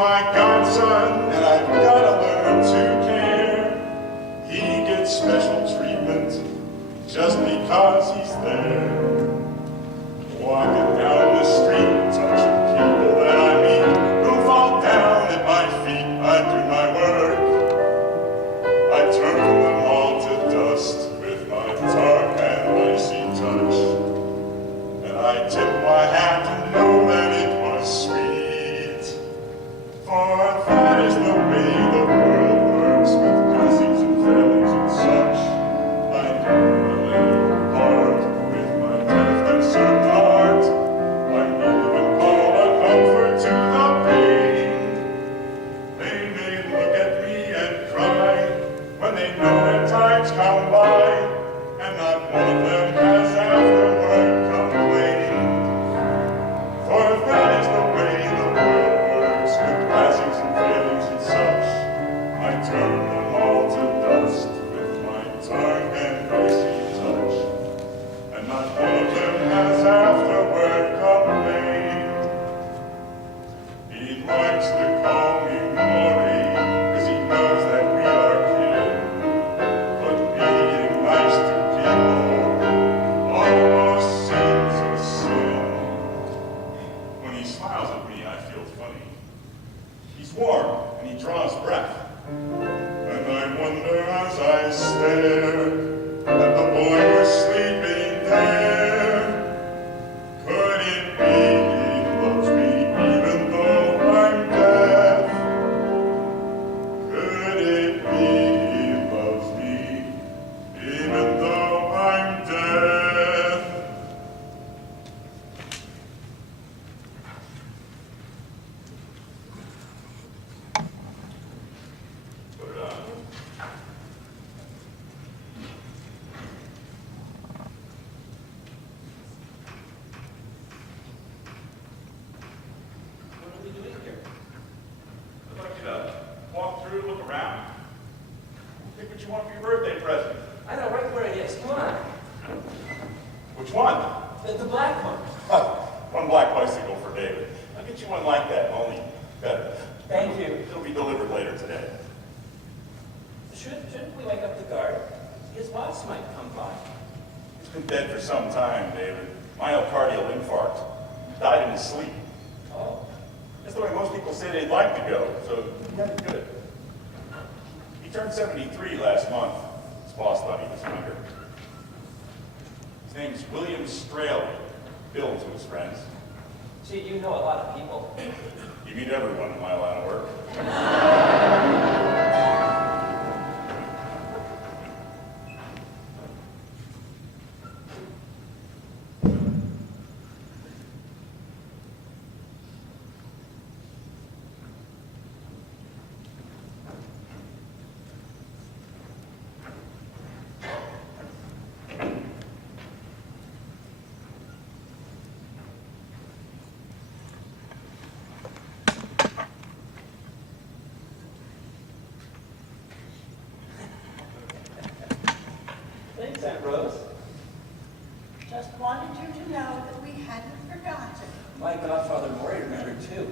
my godson, and I've got to learn to care. He gets special treatment just because he's there. Walking down the street, touching people that I meet who fall down at my feet. I do my work. I turn them all to dust with my dark and icy touch. And I tip my hat and know that it was sweet. For that is the way the world works, with passings and failings and such. I do a little hard with my deft and certain heart. I'm even called a comfort to the pain. They may look at me and cry when they know their times come by, and not one of them has afterward complained. For that is the way the world works, with passings and failings and such. I turn them all to dust with my tongue and icy touch, and not one of them has afterward complained. He likes to call me Maury, 'cause he knows that we are kin. But being nice to people almost seems a sin. When he smiles at me, I feel funny. He's warm and he draws breath. And I wonder as I stare at the boy who's sleeping there, could it be he loves me even though I'm deaf? Could it be he loves me even though I'm deaf? Put it on. What are we doing here? I'd like you to walk through, look around. Pick what you want for your birthday present. I know right where it is. Come on. Which one? The black one. One black bicycle for David. I'll get you one like that, only better. Thank you. It'll be delivered later today. Shouldn't we wake up the guard? His boss might come by. He's been dead for some time, David. Myocardial infarct. Died in his sleep. Oh. That's the way most people say they'd like to go, so he had it good. He turned 73 last month. His boss thought he was younger. His name's William Straley, Bill to his friends. Gee, you know a lot of people. You meet everyone in my line of work. Thanks, Aunt Rose. Just wanted you to know that we hadn't forgotten. My godfather Maury remembered too.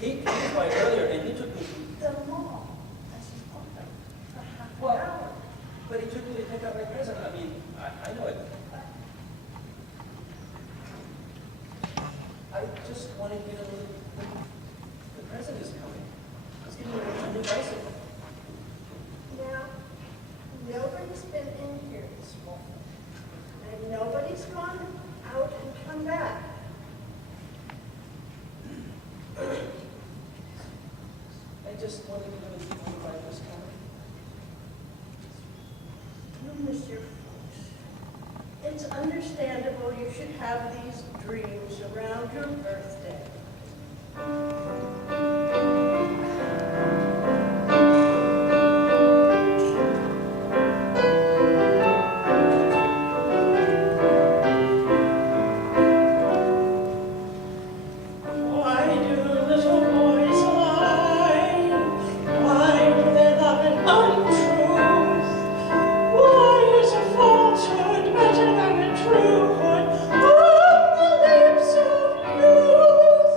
He came by earlier and he took me. The mall has open for half Well, an hour. but he took me to pick up my present. I mean, I know it. I just wanted you to know the present is coming. He's getting a new bicycle. Now, nobody's been in here this morning. And nobody's gone out and come back. I just wanted you to know the new bike was coming. You miss your folks. It's understandable you should have these dreams around your birthday. Better than the true hood on the lips of youth.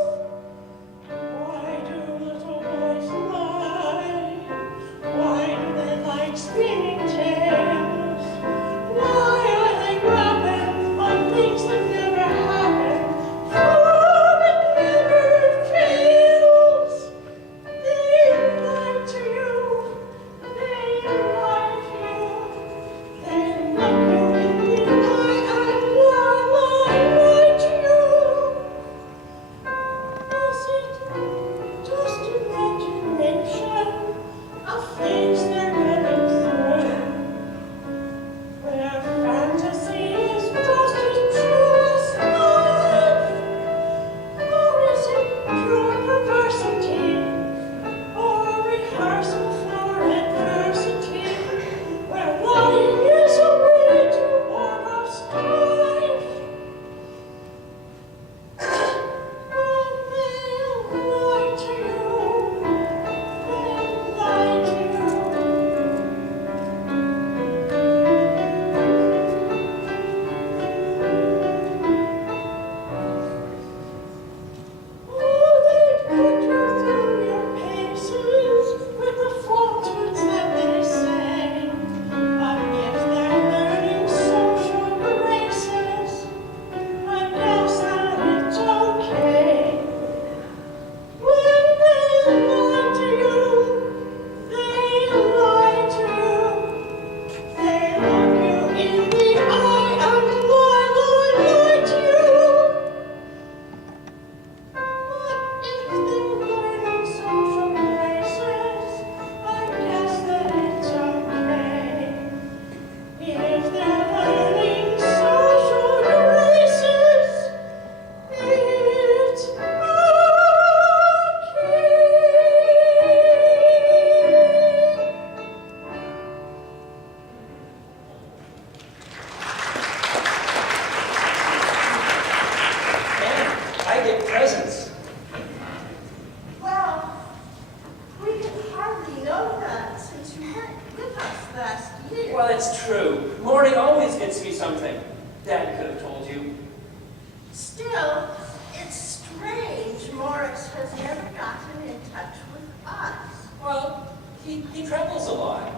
He travels a lot.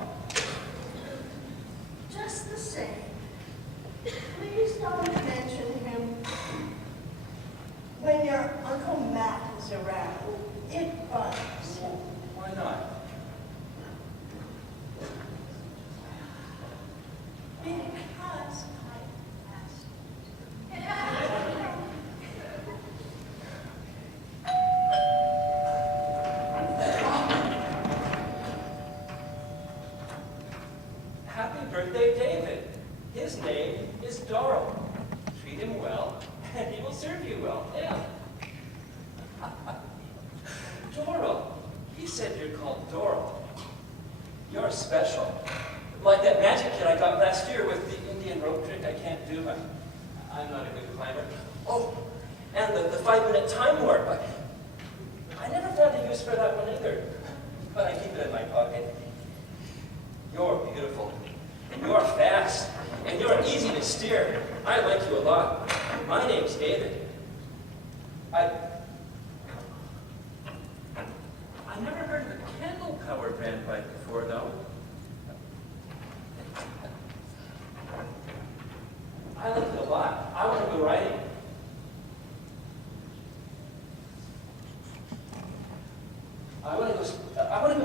Just the same, please don't mention him when your Uncle Matt is around. It bugs. Well, why not? Because I asked Happy birthday, David. His name is Doral. Treat him well, and he will serve you well. Yeah. Doral. He said you're called Doral. You're special. Like that magic kit I got last year with the Indian rope trick I can't do. I'm not a good climber. Oh, and the 5-minute time warp. I never found a use for that one either, but I keep it in my pocket. You're beautiful, and you're fast, and you're easy to steer. I like you a lot. My name's David. I never heard of a candle-powered ran bike before, though. I like it a lot. I want to go riding. I want to go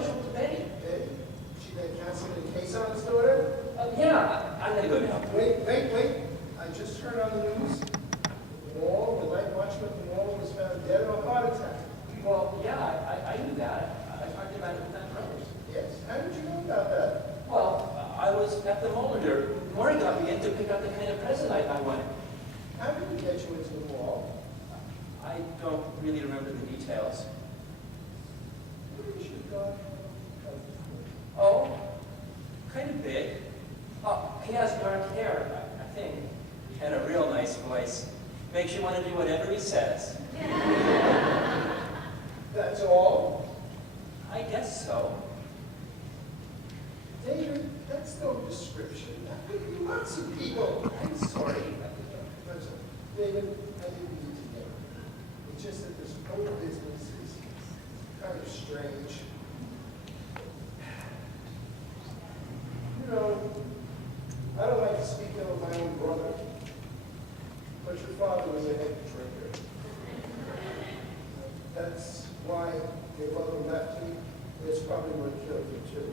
shoot the Betty. Hey, she been canceling the case on his daughter? Yeah, I'm gonna go now. Wait. I just heard on the news, the night watchman at the mall was found dead of a heart attack. Well, yeah, I knew that. I talked about it with that brothers. Yes, how did you know about that? Well, I was at the mall earlier. Maury got me in to pick out the kind of present I wanted. How did he get you into the mall? I don't really remember the details. Where is your godfather? Oh, kind of big. Oh, he has dark hair, I think, and a real nice voice. Makes you want to do whatever he says. That's all? I guess so. David, that's no description. That could be lots of people. I'm sorry. David, I think we need to get it. It's just that this whole business is kind of strange. You know, I don't like to speak ill of my own brother, but your father was a heavy drinker. That's why your brother left you. It's probably what killed you too.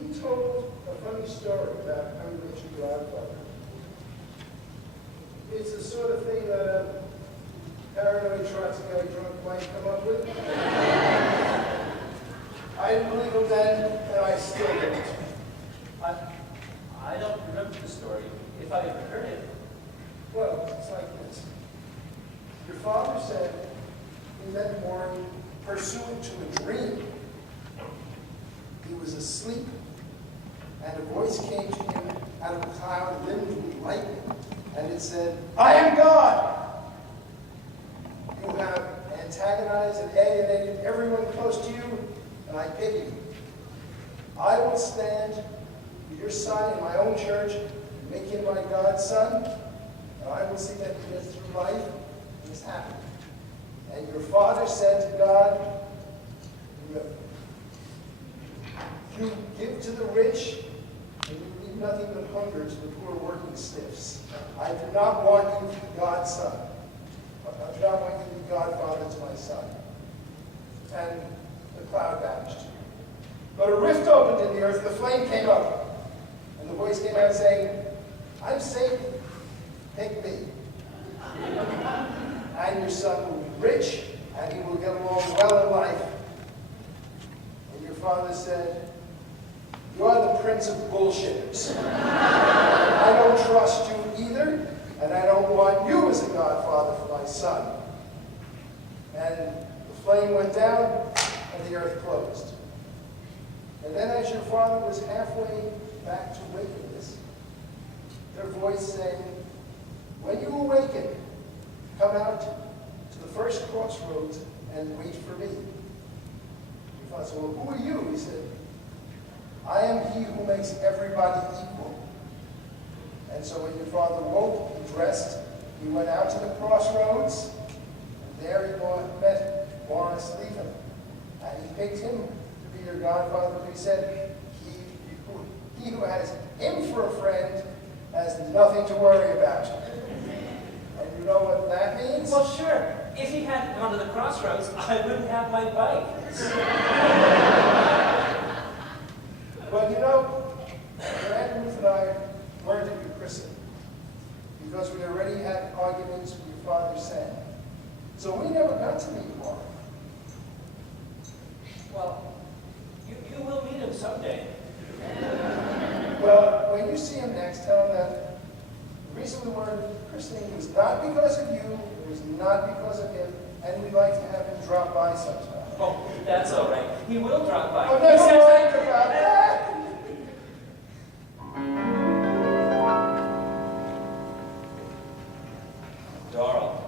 He told a funny story about how he met your godfather. It's the sort of thing that a paranoid Trotsky drunk might come up with. I didn't believe him then, and I still don't. I don't remember the story, if I ever heard it. Well, it's like this. Your father said he met Maury pursuant to a dream. He was asleep, and a voice came to him out of a cloud limned with lightning, and it said, "I am God! You have antagonized and alienated everyone close to you, and I pity you. I will stand to your side in my own church and make him my God's son, and I will see that he gets through life and is happy." And your father said to God, "You give to the rich, and you leave nothing but hunger to the poor working stiffs. I do not want you to be God's son. I do not want you to be godfather to my son." And the cloud vanished. But a rift opened in the earth, and the flame came up. And the voice came out saying, "I'm Satan. Pick me. And your son will be rich, and he will get along well in life." And your father said, "You are the prince of bullshitters. I don't trust you either, and I don't want you as a godfather for my son." And the flame went down, and the earth closed. And then as your father was halfway back to wakefulness, their voice saying, "When you awaken, come out to the first crossroads and wait for me." Your father said, "Well, who are you?" He said, "I am he who makes everybody equal." And so when your father woke and dressed, he went out to the crossroads, and there he met Lawrence Leatham, and he picked him to be your godfather, but he said, he who has him for a friend has nothing to worry about. And you know what that means? Well, sure. If he hadn't gone to the crossroads, I wouldn't have my bike. Well, you know, your Aunt Ruth and I weren't at your christening because we already had arguments with your father's son. So we never got to meet Warren. Well, you will meet him someday. Well, when you see him next, tell him that the reason we weren't at the christening was not because of you, it was not because of him, and we'd like to have him drop by sometime. Oh, that's all right. He will drop by. Oh, He never says mind about that. Doral,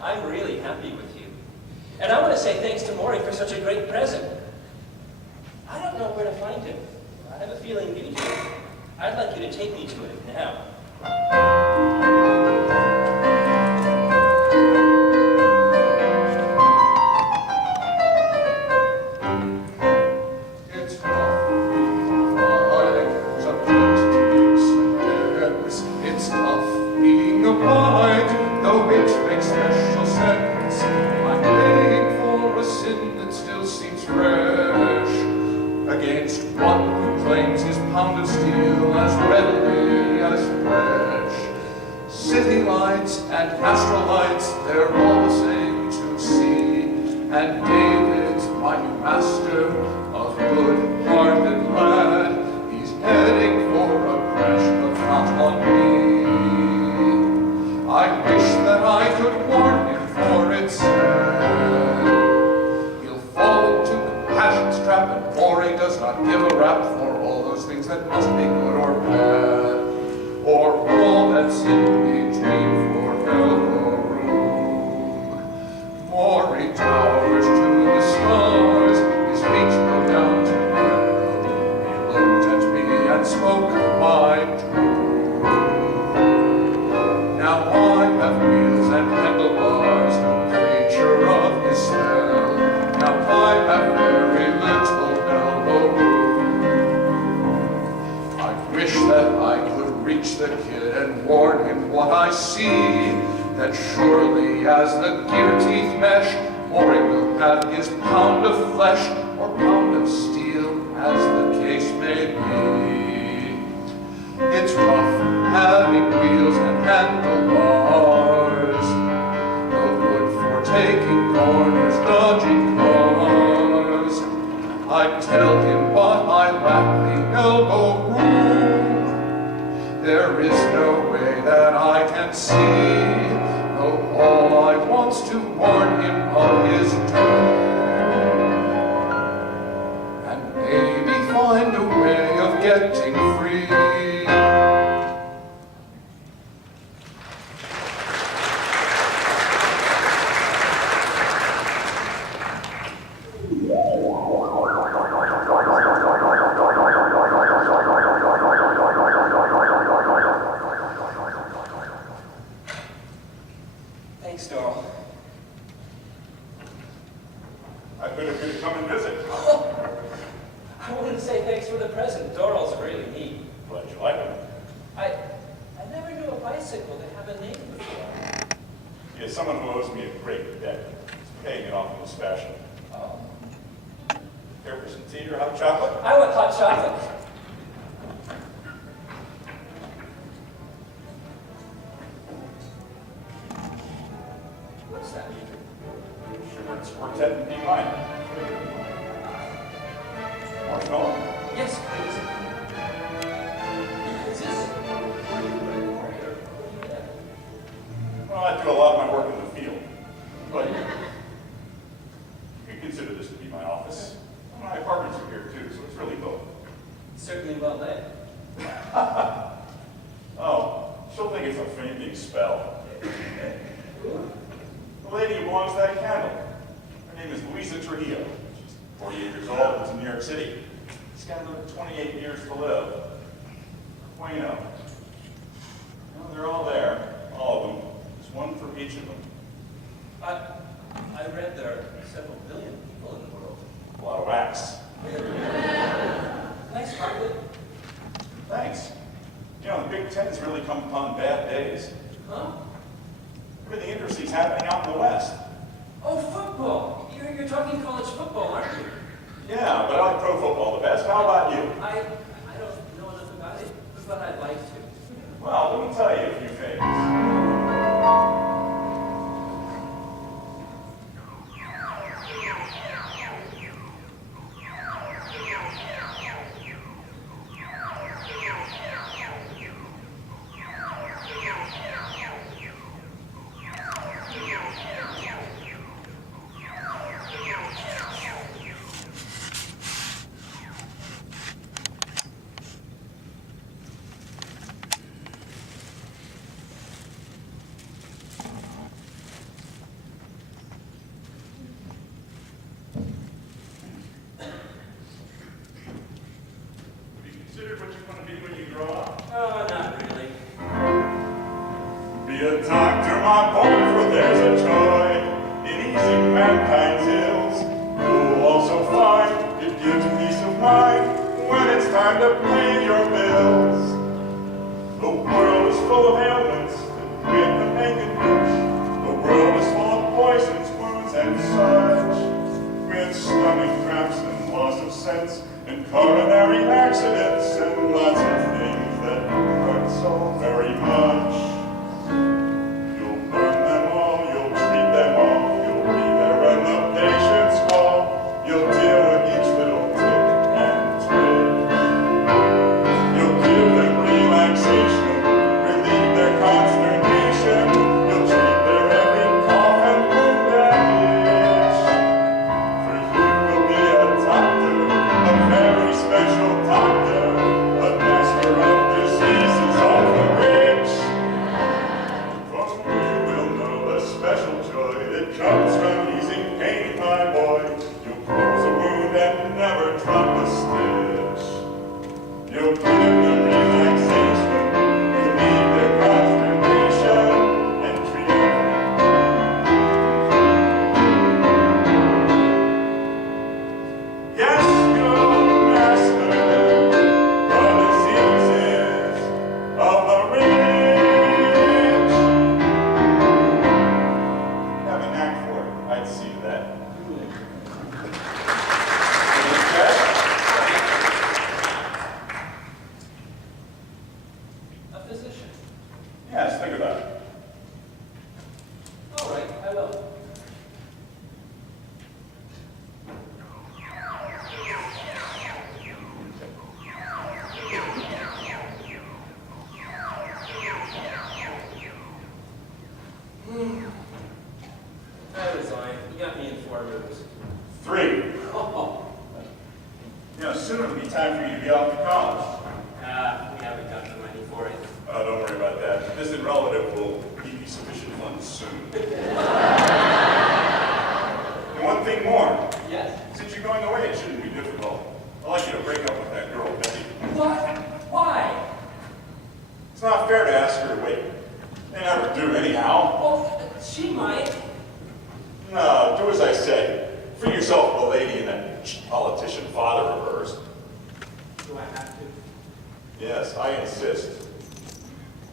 I'm really happy with you. And I want to say thanks to Maury for such a great present. I don't know where to find him. I have a feeling you do. I'd like you to take me to him now. It's tough. I'm subject to aches and tears. It's tough being a bride, though it makes special sense. I'm paying for a sin that still seems fresh against one who claims his pound of steel as readily as fresh. City lights and astral lights, they're all the same to see. And David's my new master, a good-hearted lad. He's heading for a crash, but not on me. I wish that I could warn him, for it's sad. He'll fall into compassion's trap, and Maury does not give a rap for all those things that must be good or bad, or all that's in between for elbow room. Maury towers to the stars, his reach go down to hell. He looked at me and spoke of my doom. Now I have wheels and handlebars, no creature of his spell. Now I have very little elbow room. I wish that I could reach the kid and warn him what I see, that surely as the gear teeth mesh, Maury will have his pound of flesh or pound of steel, as the case may be. It's rough having wheels and handlebars, no good for taking corners, dodging cars. I tell him, but I lack the elbow room. There is no way that I can see, though all I want's to warn him of his doom, and maybe find a way of getting free. Thanks, Doral. I figured you'd come and visit. I wouldn't say thanks for the present. Doral's really neat. Glad you like it. I never knew a bicycle to have a name before. He is someone who owes me a great debt. He's paying it off in this fashion. Oh. Care for some tea or hot chocolate? I want hot chocolate. What's that? Sure, it's quartet and D minor. Marshmallow? Yes, please. Is this where you live, Maury, or where do you live? Well, I do a lot of my work in the field, but you could consider this to be my office. My apartments are here too, so it's really both. Certainly well lit. Oh, she'll think it's a fainting spell. The lady who belongs to that candle. Her name is Louisa Trujillo. She's 48 years old, lives in New York City. She's got another 28 years to live. Bueno. Well, they're all there, all of them. There's one for each of them. I read there are several billion people in the world. A lot of wax. Nice carpet. Thanks. You know, the Big Ten's really come upon bad days. Huh? Everything interesting's happening out in the West. Oh, football. You're talking college football, aren't you? Yeah, but I like pro football the best. How about you? I don't know enough about it, but I'd like to. Well, let me tell you a few things. Have you considered what you want to be when you grow up? Oh, not really. Be a doctor, my boy, for there's a joy in easing mankind's ills. You'll also find it gives peace of mind when it's time to pay your bills. The world is full of ailments that with the naked bush. The world is full of poisons, wounds, and such. With stomach cramps and loss of sense, and coronary accidents, and lots of things that hurt so very much. You'll learn them all, you'll treat them all, you'll be there when the patients call. You'll deal with each little tick and trick. You'll give them relaxation, relieve their consternation. You'll treat their every cough and wound and itch. For you will be a doctor, a very special doctor, a master of diseases of the rich. For you will know the special joy that comes from easing pain, my boy. You'll close a wound and never drop a stitch. You'll give them relaxation, relieve their consternation, and treat Yes, you'll master the diseases of the rich. You have a knack for it. I'd see to that. Okay? A physician. Yes, think about it. All right, I will. I resign. You got me in 4 moves. 3. Oh, You know, soon it'll be time for you to be off to college. we haven't got the money for it. Don't worry about that. This distant relative will give you sufficient funds soon. And one thing more. Yes? Since you're going away, it shouldn't be difficult. I'd like you to break up with that girl, Betty. What? Why? It's not fair to ask her to wait. They never do, anyhow. Well, she might. No, do as I say. Free yourself of the lady and that politician father of hers. Do I have to? Yes, I insist.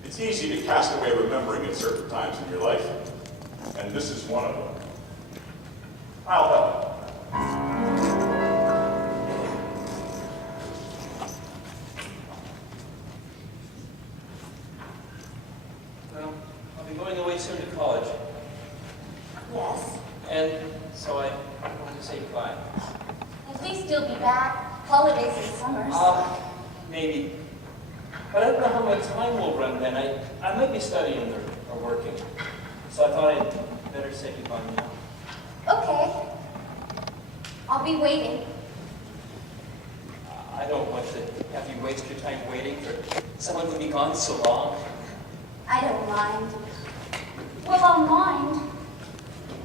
It's easy to cast away remembering at certain times in your life, and this is one of them. I'll help. Well, I'll be going away soon to college, Yes. and so I want to say goodbye. At least you'll be back. Holidays and summers. Maybe. But I don't know how much time will run then. I might be studying or working. So I thought I'd better say goodbye now. Okay. I'll be waiting. I don't want to have you waste your time waiting for someone to be gone so long. I don't mind. Well, I'll mind.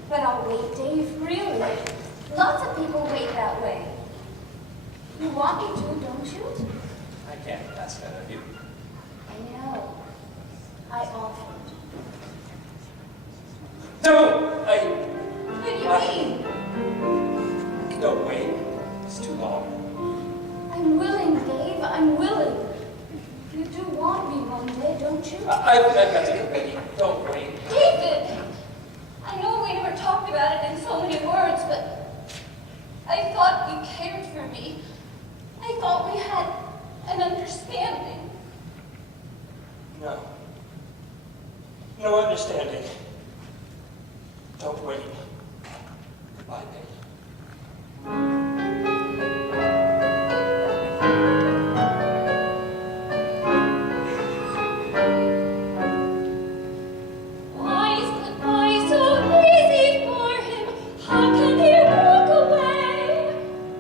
But I'll wait, Dave, really. Lots of people wait that way. You want me to, don't you? I can't ask that of you. I know. I offered. No! No understanding. Don't wait. Goodbye, babe. Why is goodbye so easy for him? How can he walk away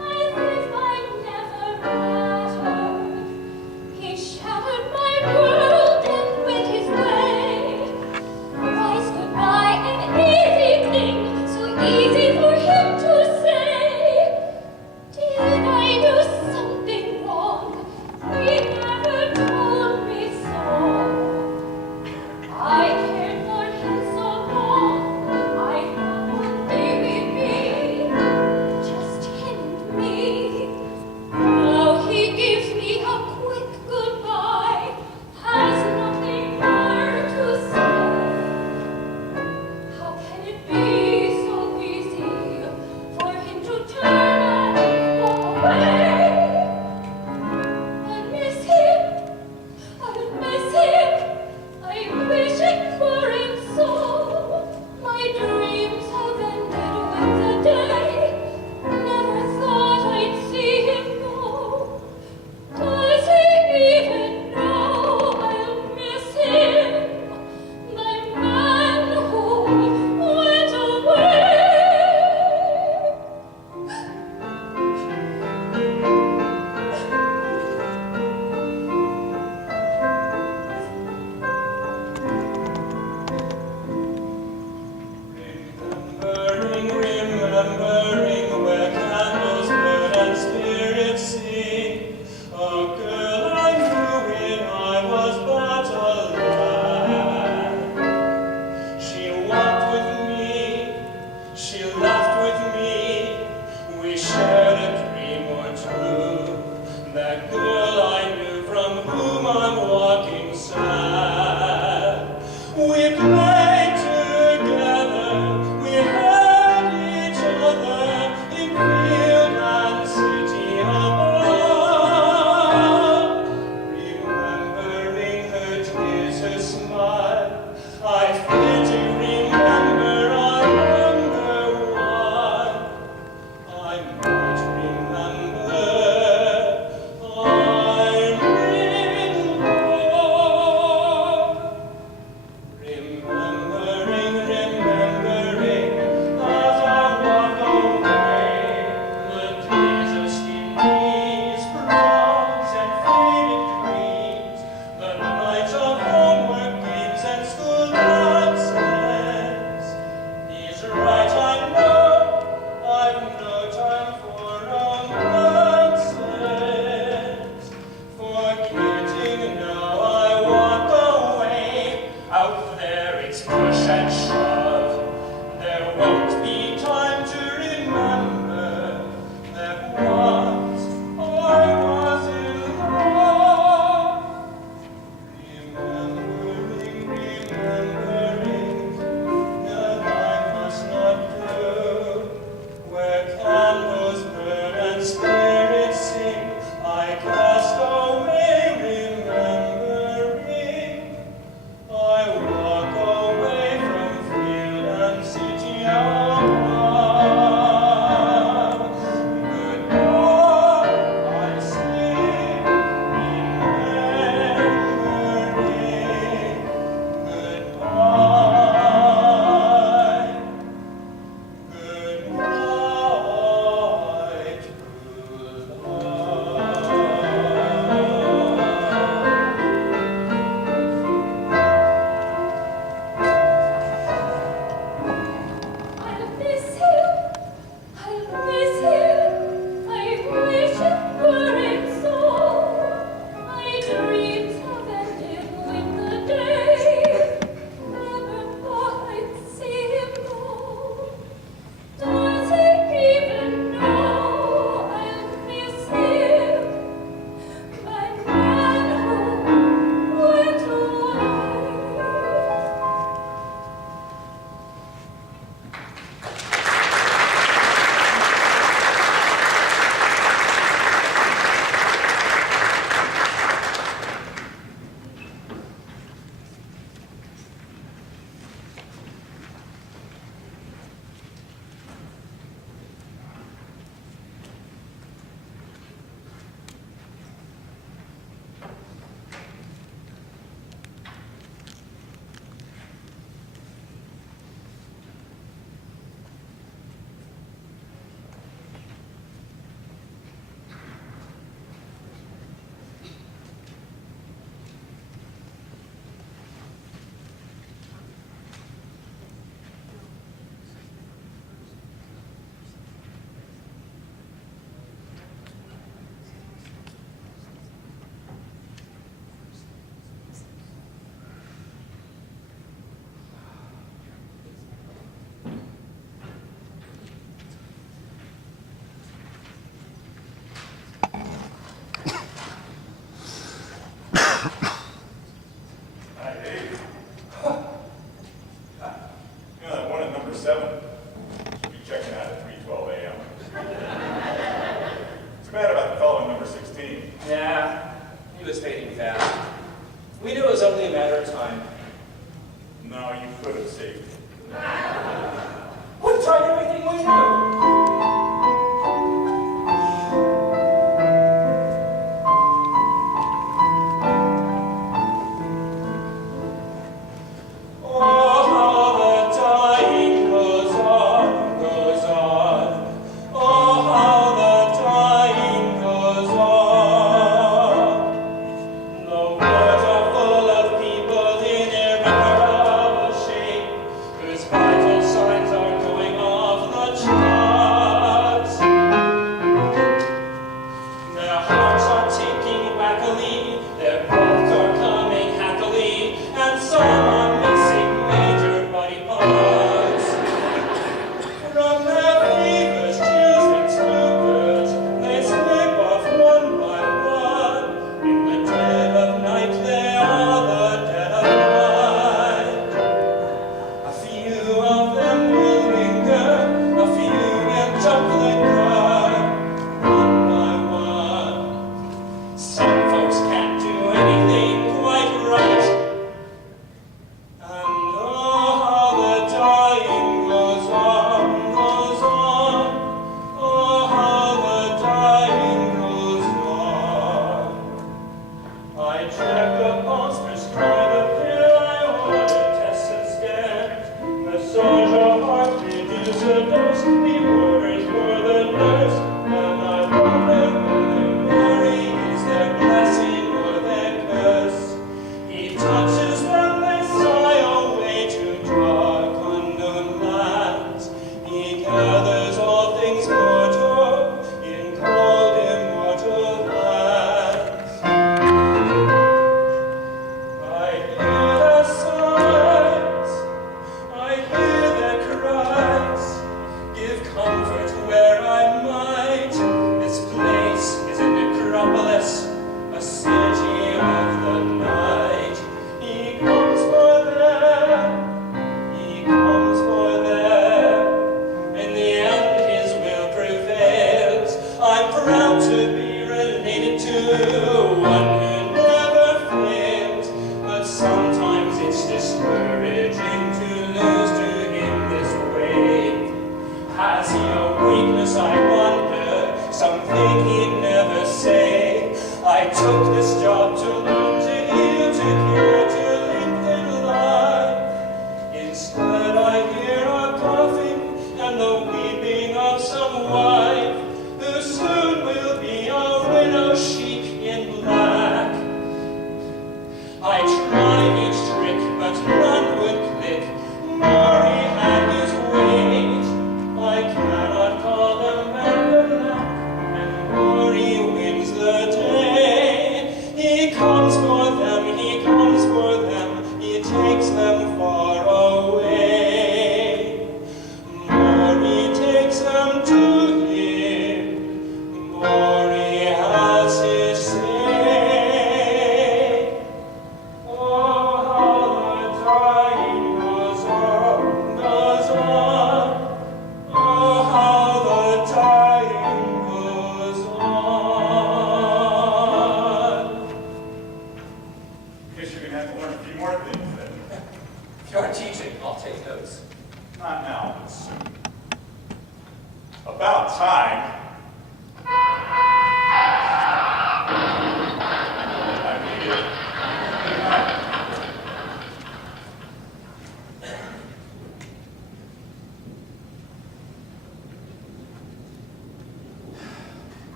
as if I never mattered? He shattered my world and went his way. Why is goodbye an easy thing, so easy for him to 47. Should be checking out at 3:12 a.m. Too bad about the fellow in number 16. Yeah, he was fading fast. We knew it was only a matter of time. No, you could have saved him. We tried everything we knew.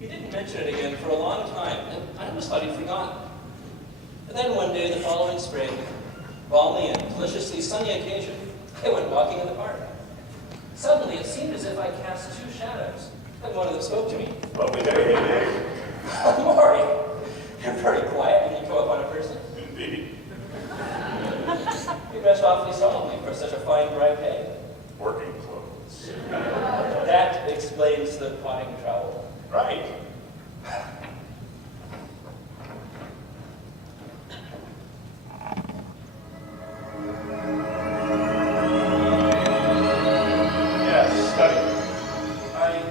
He didn't mention it again for a long time, and I almost thought he'd forgotten. And then one day, the following spring, balmy and deliciously sunny occasion, they went walking in the park. Suddenly, it seemed as if I cast two shadows, and one of them spoke to me. Lovely day, Dave. Maury, you're very quiet when you go up on a person. Indeed. You dressed awfully solemnly for such a fine, bright day. Working clothes. explains the potting trowel. Right. Yes, study. I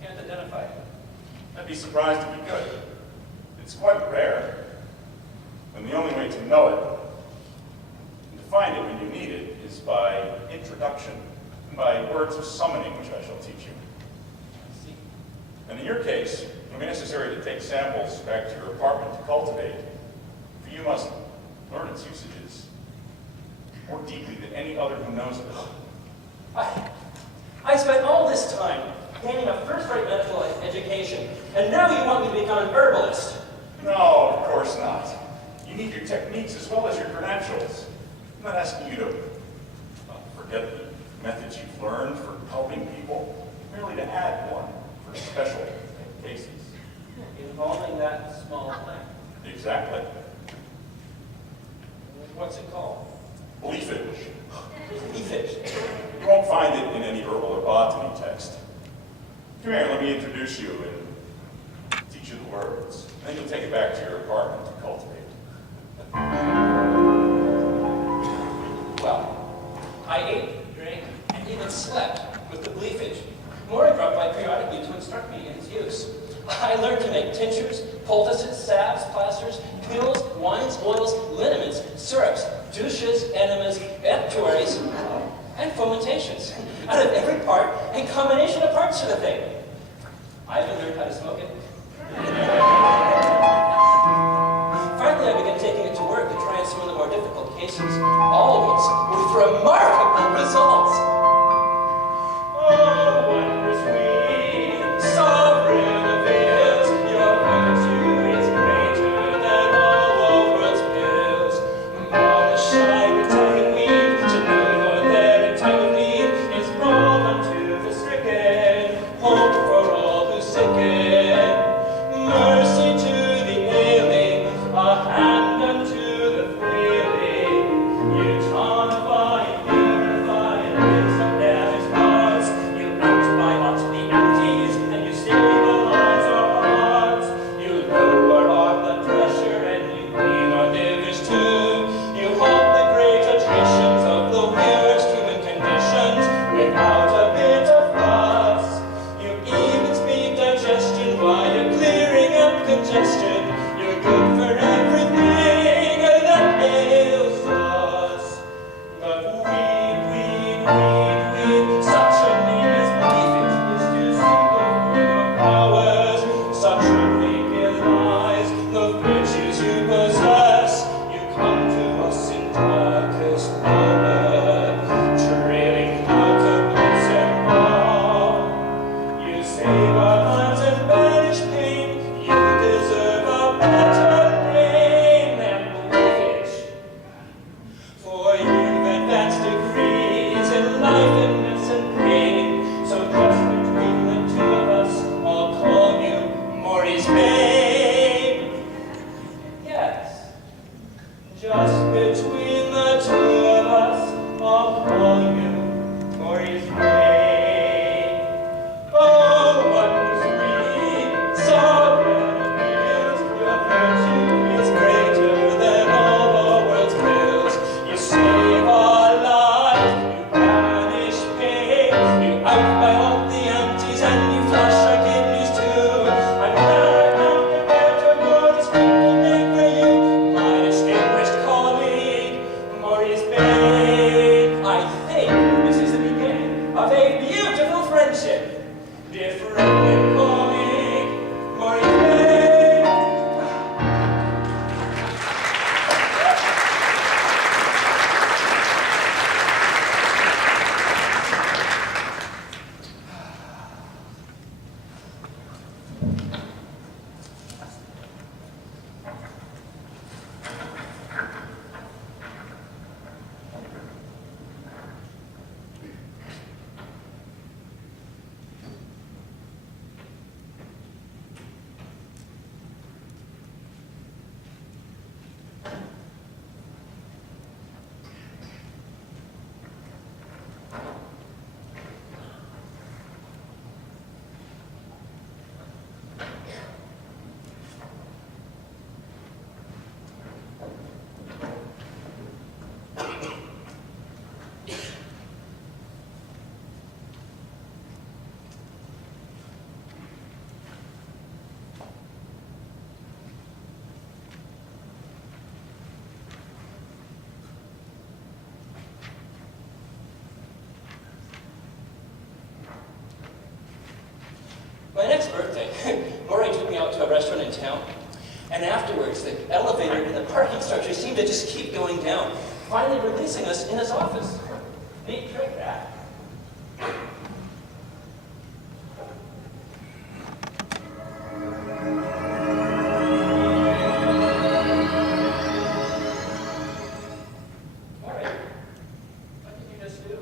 can't identify it. I'd be surprised if you could. It's quite rare. And the only way to know it, and to find it when you need it, is by introduction, and by words of summoning, which I shall teach you. I see. And in your case, it will be necessary to take samples back to your apartment to cultivate, for you must learn its usages more deeply than any other who knows it. I spent all this time gaining a first-rate medical education, and now you want me to become an herbalist. No, of course not. You need your techniques as well as your credentials. I'm not asking you to forget the methods you've learned for helping people, merely to add one for special cases. Involving that small plant. Exactly. What's it called? Leafage. Leafage. You won't find it in any herbal or botany text. Come here, let me introduce you and teach you the words. Then you'll take it back to your apartment to cultivate. Well, I ate, drank, and even slept with the leafage. Maury dropped by periodically to instruct me in its use. I learned to make tinctures, poultices, salves, plasters, pills, wines, oils, liniments, syrups, douches, enemas, epicuries, and fomentations, out of every part and combination of parts of the thing. I even learned how to smoke it. Finally, I began taking it to work to try on some of the more difficult cases, always with remarkable results. Oh, wondrous queen, sovereign of ills, your virtue is greater than all the world's pills. Among the shy, retiring weed, to know you're there in time of need, is balm unto the stricken, hope for all who sicken, mercy to the ailing, a hand unto the failing. You tonify and beautify and fix up damaged parts. You outbite the empties and you stabilize our hearts. You lower our blood pressure and you clean our livers too. You halt the great attritions of the worst human conditions without a bit of fuss. You even speed digestion while you're clearing up congestion. You're good for everything that ails us. But weed, such a name as leafage is too simple for your powers. Such a naked lies, the virtues you possess. You come to us in darkest hour, trailing clouds of bliss and balm. You save our lives and banish pain. You deserve a better name than leafage. For you've advanced degrees in life and medicine pain. So just between the two of us, I'll call you Maurice Babe. Yes, just between the two of us, I'll call you Maurice Babe. Oh, wondrous queen, sovereign of ills, your virtue is greater than all the world's pills. You save our lives, you banish pain, you outbite the empties and you flush our kidneys too. I'm glad I come prepared to more descriptive name for you, my distinguished colleague, Maurice Babe. I think this is the beginning of a beautiful friendship. Dear friend and colleague, Maurice Babe. to a restaurant in town, and afterwards the elevator in the parking structure seemed to just keep going down, finally releasing us in his office. Neat trick, that. All right. What did you just do?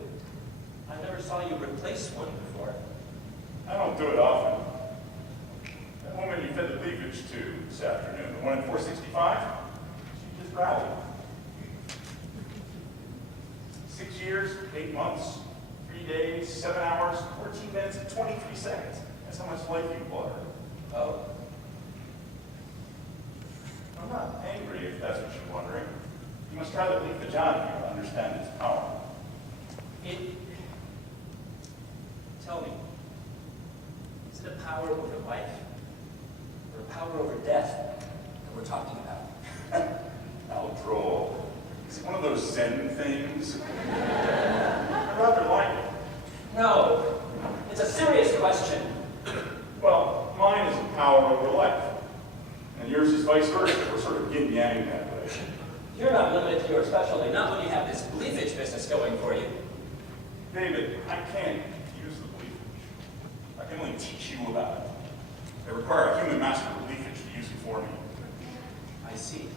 I never saw you replace one before. I don't do it often. That woman you fed the leafage to this afternoon, the one in 465, she just rallied. 6 years, 8 months, 3 days, 7 hours, 14 minutes, and 23 seconds. That's how much life you bought her. Oh. I'm not angry, if that's what you're wondering. You must try the leafage on here to understand its power. Tell me, is it a power over life or a power over death that we're talking about? How droll. Is it one of those Zen things? I rather like it. No, it's a serious question. Well, mine is a power over life. And yours is vice versa. We're sort of yin-yang that way. You're not limited to your specialty, not when you have this leafage business going for you. David, I can't use the leafage. I can only teach you about it. I require a human master of leafage to use it for me. I see.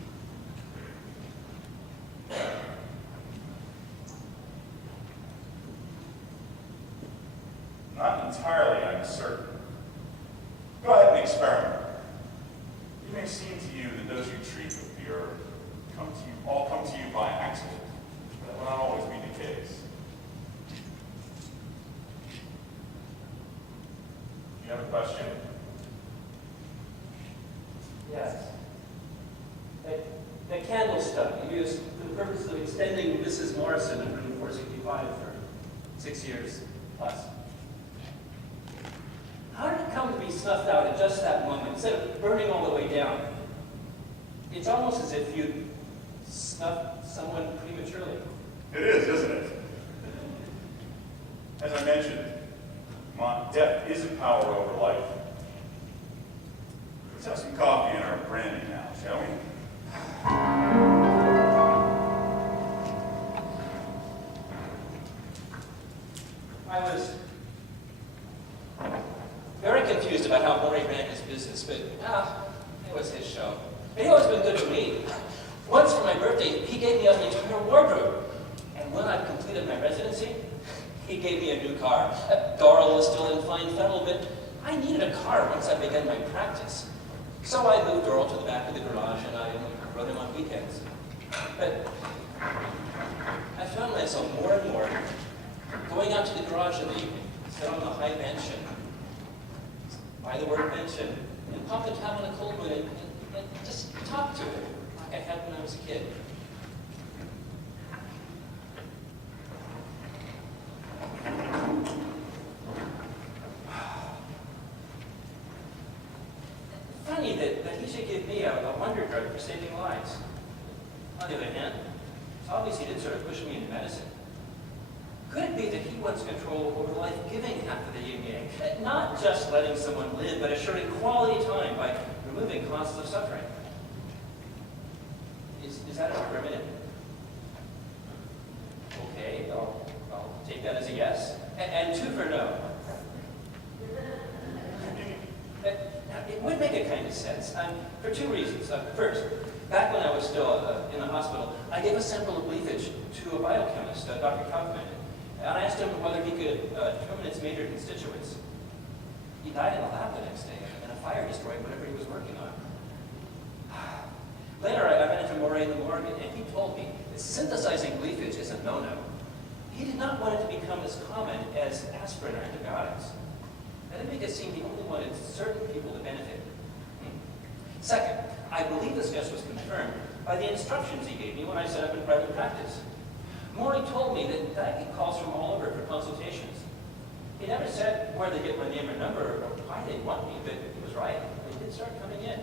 Not entirely, I'm certain. Go ahead and experiment. It may seem to you that those you treat with the herb all come to you by accident. That will not always be the case. You have a question? Yes. The candle stuff you used for the purpose of extending Mrs. Morrison in room 465 for 6 years plus. How did it come to be snuffed out at just that moment, instead of burning all the way down? It's almost as if you snuffed someone prematurely. It is, isn't it? As I mentioned, death is a power over life. Let's have some coffee and our brandy now, shall we? I was very confused about how Maury ran his business, but it was his show. He's always been good to me. Once for my birthday, he gave me an entire wardrobe. And when I completed my residency, he gave me a new car. Doral was still in fine fettle, but I needed a car once I began my practice. So I moved Doral to the back of the garage and I rode him on weekends. But I found myself more and more going out to the garage in the evening, sit on the high bench and by the workbench and pop the tab on a cold one and just talk to it like I had when I was a kid. Funny that he should give me a wonder drug for saving lives. On the other hand, it's obvious he did sort of push me into medicine. Could it be that he wants control over the life-giving half of the yin-yang? Not just letting someone live, but assuring quality time by removing causes of suffering. Is that affirmative? Okay, I'll take that as a yes. And two for no. It would make a kind of sense, for two reasons. First, back when I was still in the hospital, I gave a sample of leafage to a biochemist, Dr. Kaufman, and I asked him whether he could determine its major constituents. He died in the lab the next day, and a fire destroyed whatever he was working on. Later, I ran into Moray in the morgue, and he told me that synthesizing leafage is a no-no. He did not want it to become as common as aspirin or antibiotics. That would make it seem he only wanted certain people to benefit. Second, I believe this guess was confirmed by the instructions he gave me when I set up in private practice. Morey told me that I get calls from all over for consultations. He never said where they get my name or number or why they want me, but he was right. They did start coming in.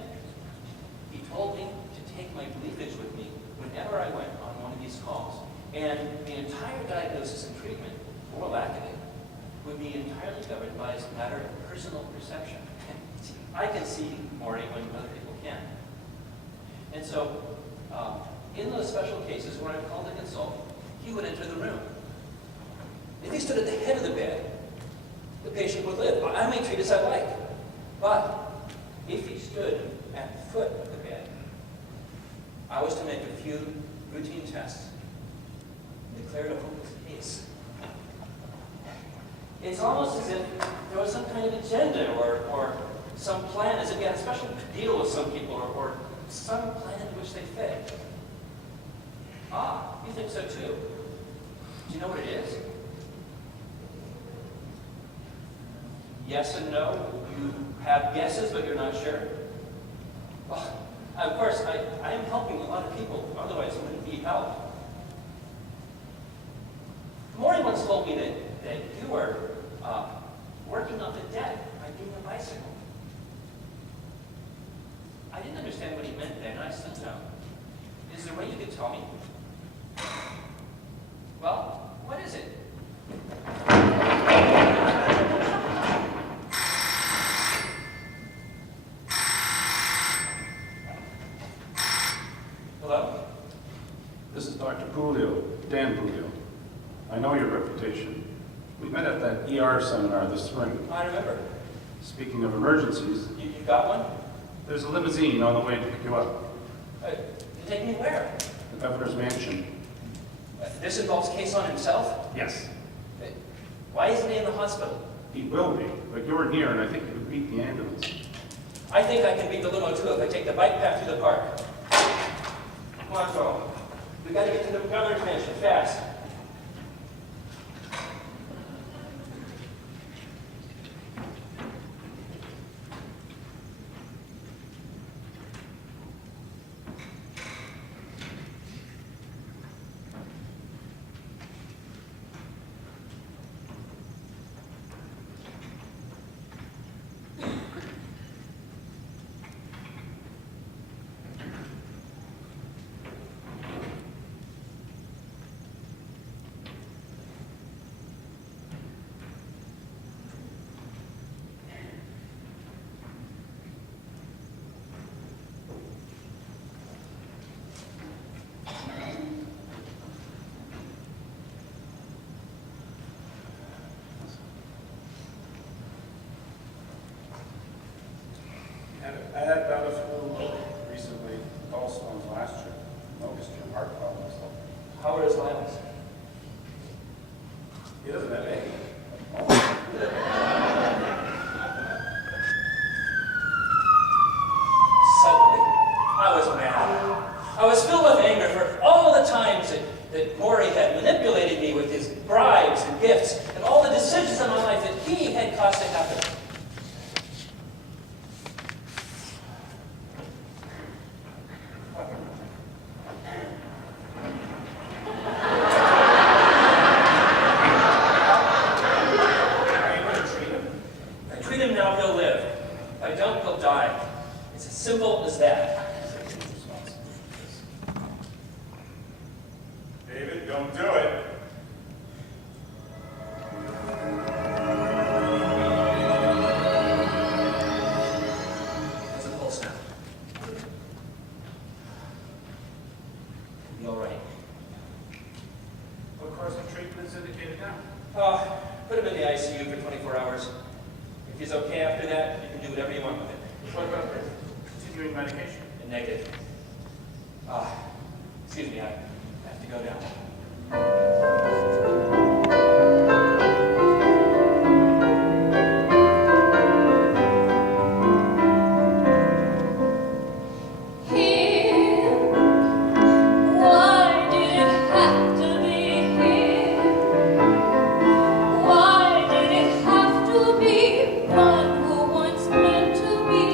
He told me to take my leafage with me whenever I went on one of these calls. And the entire diagnosis and treatment, or lack of it, would be entirely governed by a matter of personal perception. See, I can see Maury when other people can't. And so, in those special cases where I'm called to consult, he would enter the room. If he stood at the head of the bed, the patient would live. I may treat as I like. But if he stood at the foot of the bed, I was to make a few routine tests and declare it a hopeless case. It's almost as if there was some kind of agenda or some plan, as if you had a special deal with some people or some plan into which they fit. Ah, you think so too. Do you know what it is? Yes and no. You have guesses, but you're not sure. Well, of course, I am helping a lot of people. Otherwise, it wouldn't be help. Maury once told me that you were working on the debt by being a bicycle. I didn't understand what he meant then, and I still don't. Is there a way you could tell me? Well, what is it? Hello? This is Dr. Pulio, Dan Pulio. I know your reputation. We met at that ER seminar this spring. I remember. Speaking of emergencies, You got one? there's a limousine on the way to pick you up. To take me where? The governor's mansion. This involves Cason himself? Yes, Why isn't he in the hospital? he will be, but you're near and I think you could beat the ambulance. I think I can beat the limo too if I take the bike path through the park. Come on, Joe. We gotta get to the governor's mansion fast. I had a bout of flu recently, gallstones last year. No history of heart problems. How are his vitals? He doesn't have any. Suddenly, I was mad. I was filled with anger for all the times that Maury had manipulated me with his bribes and gifts, and all the decisions in my life that he had caused to happen. I treat him now, he'll live. If I don't, he'll die. It's as simple as that. David, don't do it. That's a pulse now. It'll be all right. What course of treatment is indicated now? Put him in the ICU for 24 hours. If he's okay after that, you can do whatever you want with it. What about continuing medication? Negative. Excuse me, I have to go now. Here, why did it have to be here? Why did it have to be one who once meant to be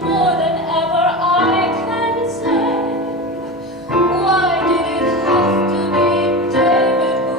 more than ever I can say? Why did it have to be David who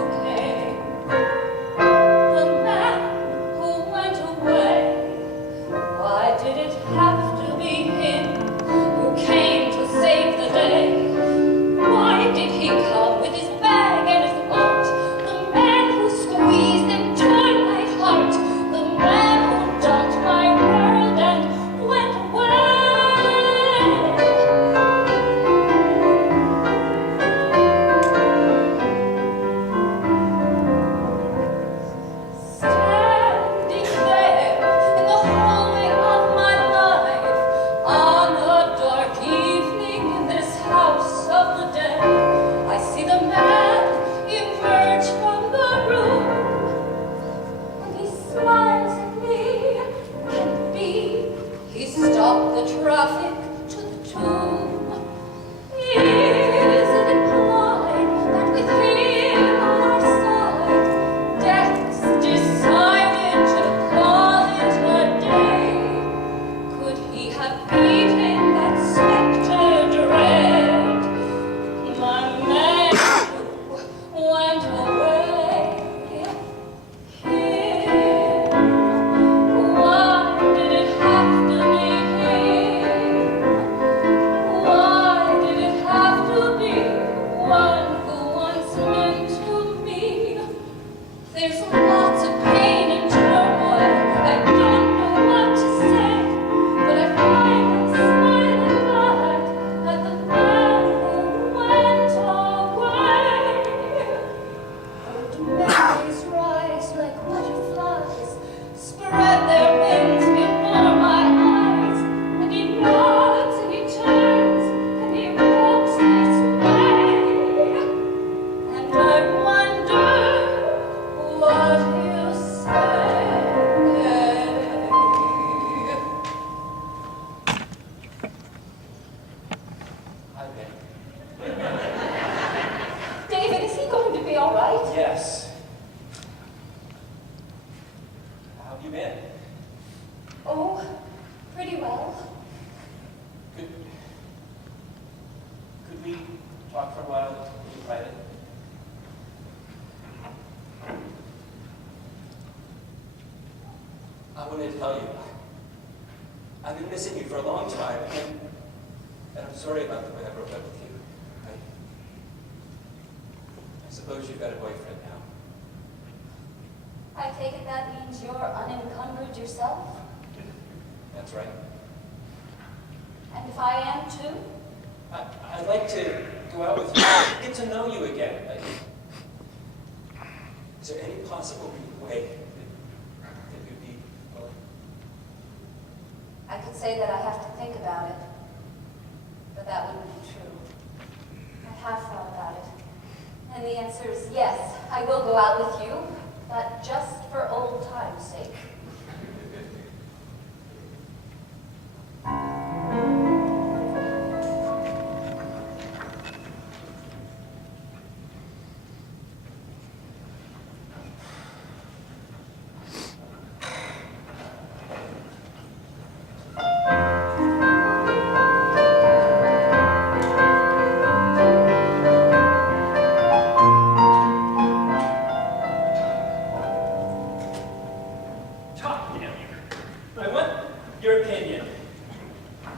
I wanted to tell you, I've been missing you for a long time, and I'm sorry about the way I broke up with you. I suppose you've got a boyfriend now. I take it that means you're unencumbered yourself? That's right. And if I am too? I'd like to go out with you, get to know you again. Is there any possible way that you'd be willing? I could say that I have to think about it, but that wouldn't be true. I have thought about it, and the answer is yes, I will go out with you, but just for old time's sake.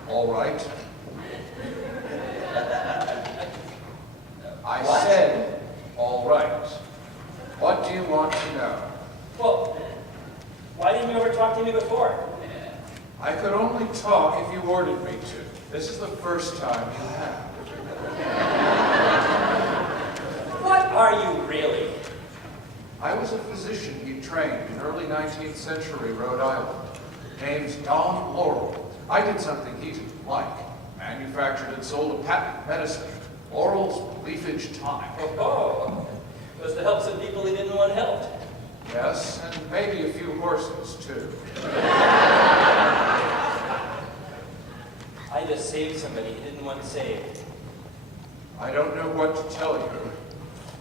All right. I said, all right. What do you want to know? Well, why didn't you ever talk to me before? I could only talk if you ordered me to. This is the first time you have. What are you really? I was a physician he trained in early 19th century Rhode Island. Name's Don Laurel. I did something he didn't like. Manufactured and sold a patent medicine. Laurel's leafage thyme. Oh, it was to help some people he didn't want helped. Yes, and maybe a few horses, too. I just saved somebody he didn't want saved. I don't know what to tell you,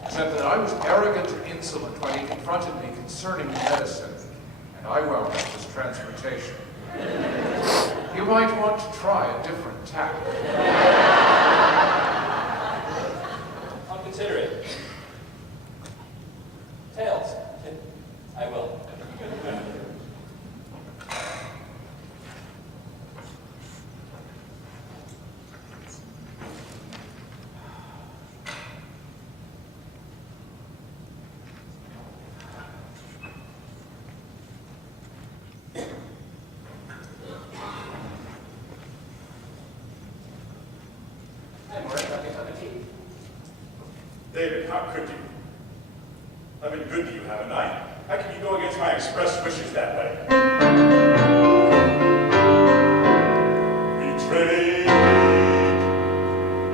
except that I was arrogant and insolent when he confronted me concerning medicine, and I wound up as transportation. You might want to try a different tack. I'll consider it. Tails. I will. David, how could you? I've been good to you, haven't I? How can you go against my express wishes that way? Betrayed.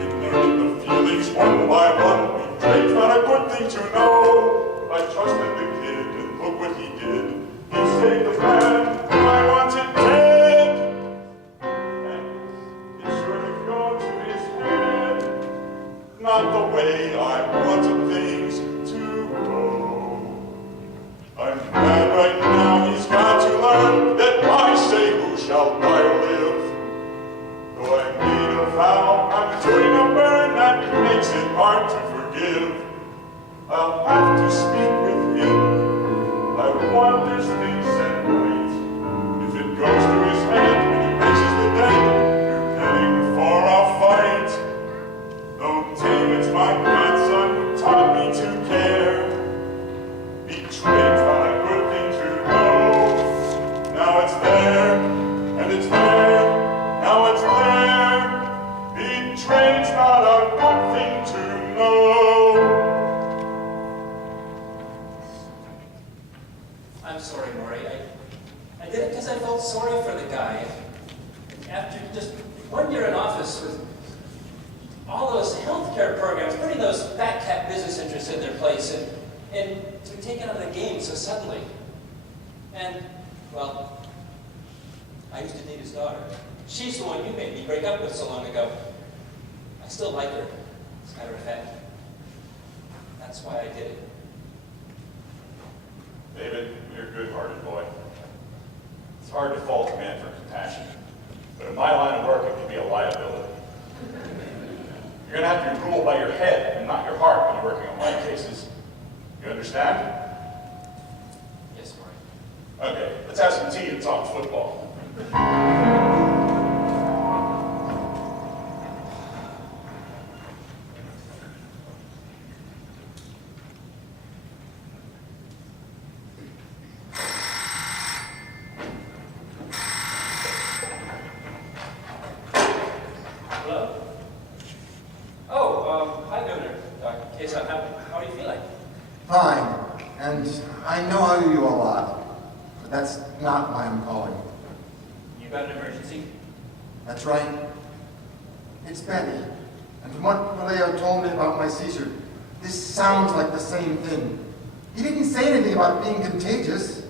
In learning the feelings one by one, betrayed not a good thing to know. I trusted the kid, and look what he did. He saved the man whom I wanted dead. And it sure to go to his head. Not the way I wanted things to go. I'm mad right now, he's got to learn that I say who shall die or live. Though I made a vow, I'm doing a burn that makes it hard to forgive. I'll have to speak with him. I want this thing set right. If it goes to his head when he raises the dead, you're heading for a fight. Though David's my grandson who taught me to care. Betrayed's not a good thing to know. Now it's there, and it's there, now it's there. Betrayed's not a good thing to know. I'm sorry, Maury. I did it because I felt sorry for the guy. After just 1 year in office with all those healthcare programs, putting those fat cat business interests in their place, and to be taken out of the game so suddenly. And, well, I used to date his daughter. She's the one you made me break up with so long ago. I still like her, as a matter of fact. That's why I did it. David, you're a good-hearted boy. It's hard to fault a man for compassion, but in my line of work, it can be a liability. You're going to have to be ruled by your head and not your heart when you're working on my cases. You understand? Yes, Maury. Okay, Let's have some tea and talk football. Hello? Oh, hi, Governor. Kesa, how are you feeling? Fine, and I know how you all are, but that's not why I'm calling. You got an emergency? That's right. It's Betty, and from what Vallejo told me about my seizure, this sounds like the same thing. He didn't say anything about being contagious.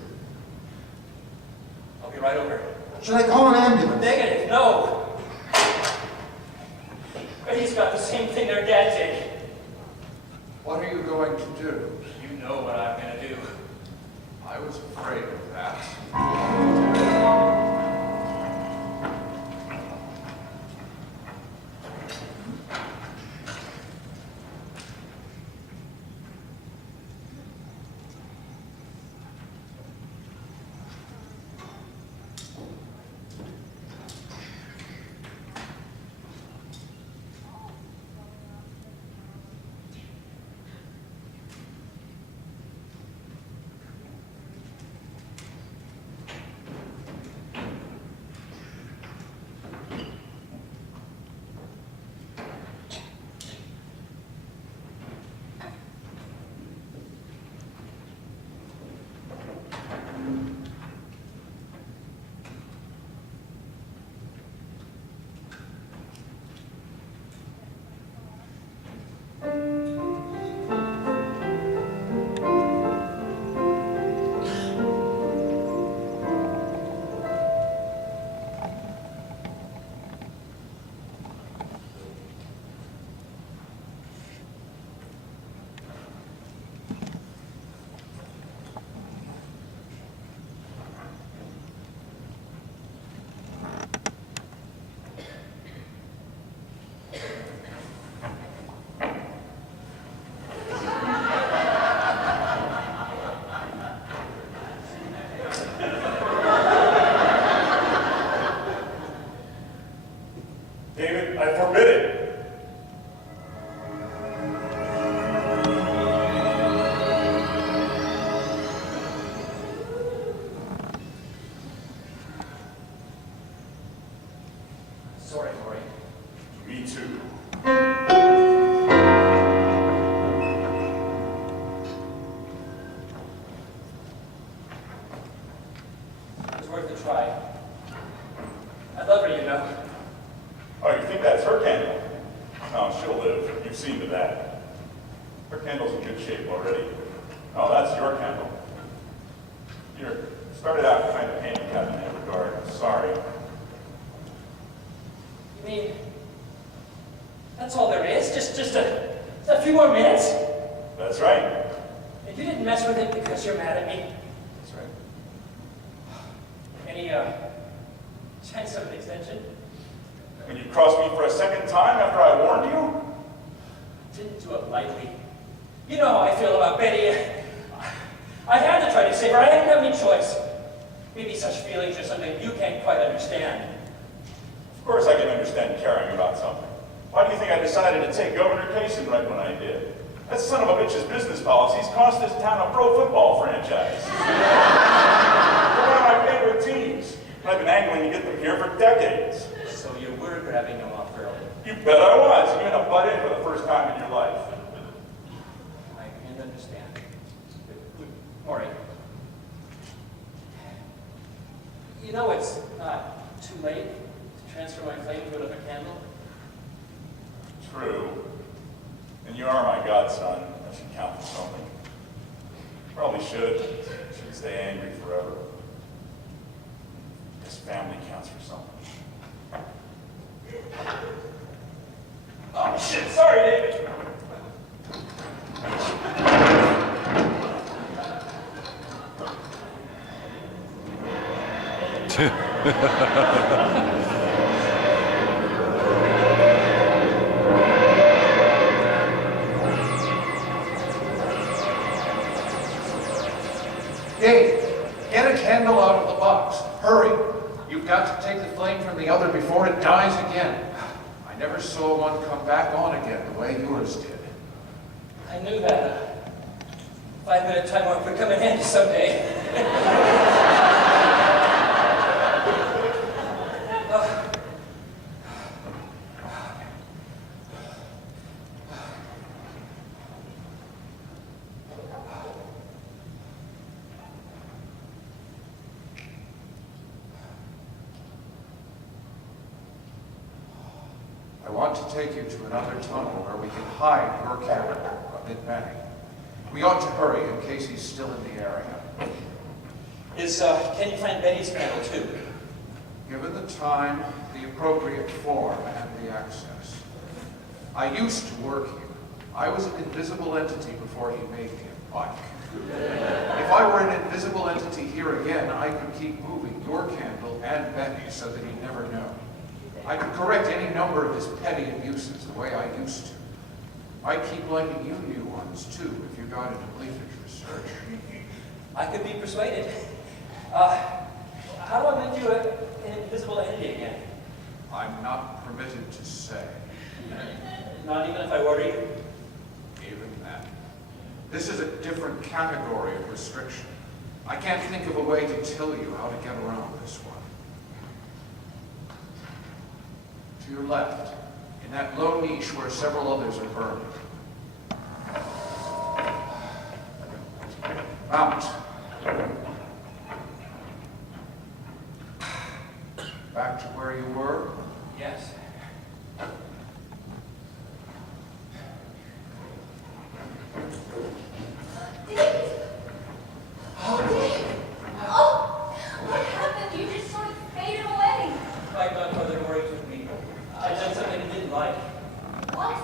I'll be right over. Should I call an ambulance? Negative, no. But he's got the same thing their dad did. What are you going to do? You know what I'm gonna do. I was afraid of that. David, I forbid it. Sorry, Maury. Me too. It was worth a try. I love her, you know. Oh, you think that's her candle? No, she'll live. You've seen to that. Her candle's in good shape already. Oh, that's your candle. You started out kind of handicapped in that regard. Sorry. You mean, that's all there is? Just a few more minutes? That's right. And you didn't mess with it because you're mad at me? That's right. Any, chance of an extension? When you crossed me for a second time after I warned you? Didn't do it lightly. You know how I feel about Betty. I had to try to save her. I didn't have any choice. Maybe such feelings are something you can't quite understand. Of course I can understand caring about something. Why do you think I decided to take Governor Kaysen right when I did? That son of a bitch's business policies cost this town a pro football franchise. They're one of my favorite teams. And I've been angling to get them here for decades. So you were grabbing him off early. You bet I was. You're gonna butt in for the first time in your life. I can understand. Maury. You know it's not too late to transfer my flame to another candle? True. And you are my godson. That should count for something. Probably should. Shouldn't stay angry forever. This family counts for something. Oh, shit. Sorry, David. Dave, Get a candle out of the box. Hurry. You've got to take the flame from the other before it dies again. I never saw one come back on again the way yours did. I knew that 5-minute time warp would come in handy someday. I want to take you to another tunnel where we can hide your camera amid Benny. We ought to hurry in case he's still in the area. Can you find Betty's candle too? Given the time, the appropriate form, and the access. I used to work here. I was an invisible entity before he made me a bike. If I were an invisible entity here again, I could keep moving your candle and Benny's so that he'd never know. I could correct any number of his petty abuses the way I used to. I'd keep lending you new ones, too, if you got into leafage research. I could be persuaded. How do I make you an invisible entity again? I'm not permitted to say. Not even if I order you? Even that. This is a different category of restriction. I can't think of a way to tell you how to get around this one. To your left, in that low niche where several others are burning. Mount. Back to where you were? Yes. Oh, what happened? You just sort of faded away. My godmother worried with me. I'd done something he didn't like. What?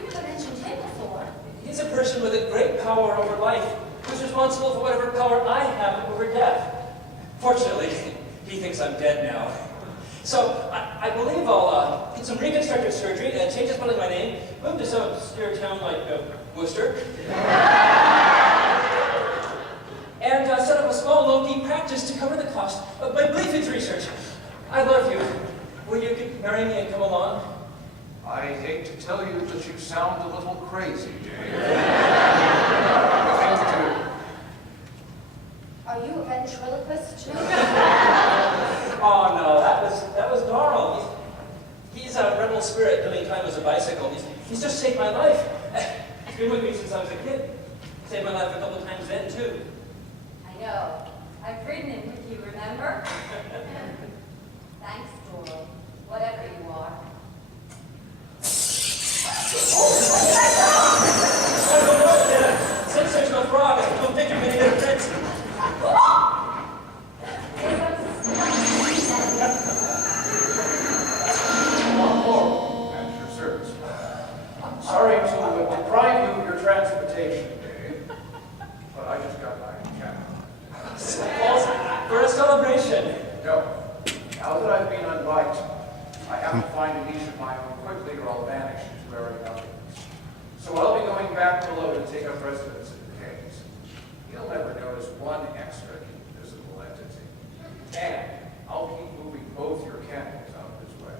You never mentioned him before. He's a person with a great power over life, who's responsible for whatever power I have over death. Fortunately, he thinks I'm dead now. So, I believe I'll get some reconstructive surgery, change the spelling of my name, move to some obscure town like Worcester, and set up a small low-key practice to cover the cost of my leafage research. I love you. Will you marry me and come along? I hate to tell you that you sound a little crazy, Dave. Are you a ventriloquist too? Oh no, that was Darrell. He's a rebel spirit doing time as a bicycle. He's just saved my life. He's been with me since I was a kid. Saved my life a couple times then too. I know. I've ridden him with you, remember? Thanks, Doral. Whatever you are. Since there's no frog, I don't think you're going to get a prince. At your service. Sorry to deprive you of your transportation, Dave, but I just got my camera. For a celebration. No. Now that I've been unbiked, I have to find a niche of my own quickly or I'll vanish into airy nothingness. So I'll be going back below to take up residence in the caves. You'll never notice one extra invisible entity. And I'll keep moving both your candles out of his way.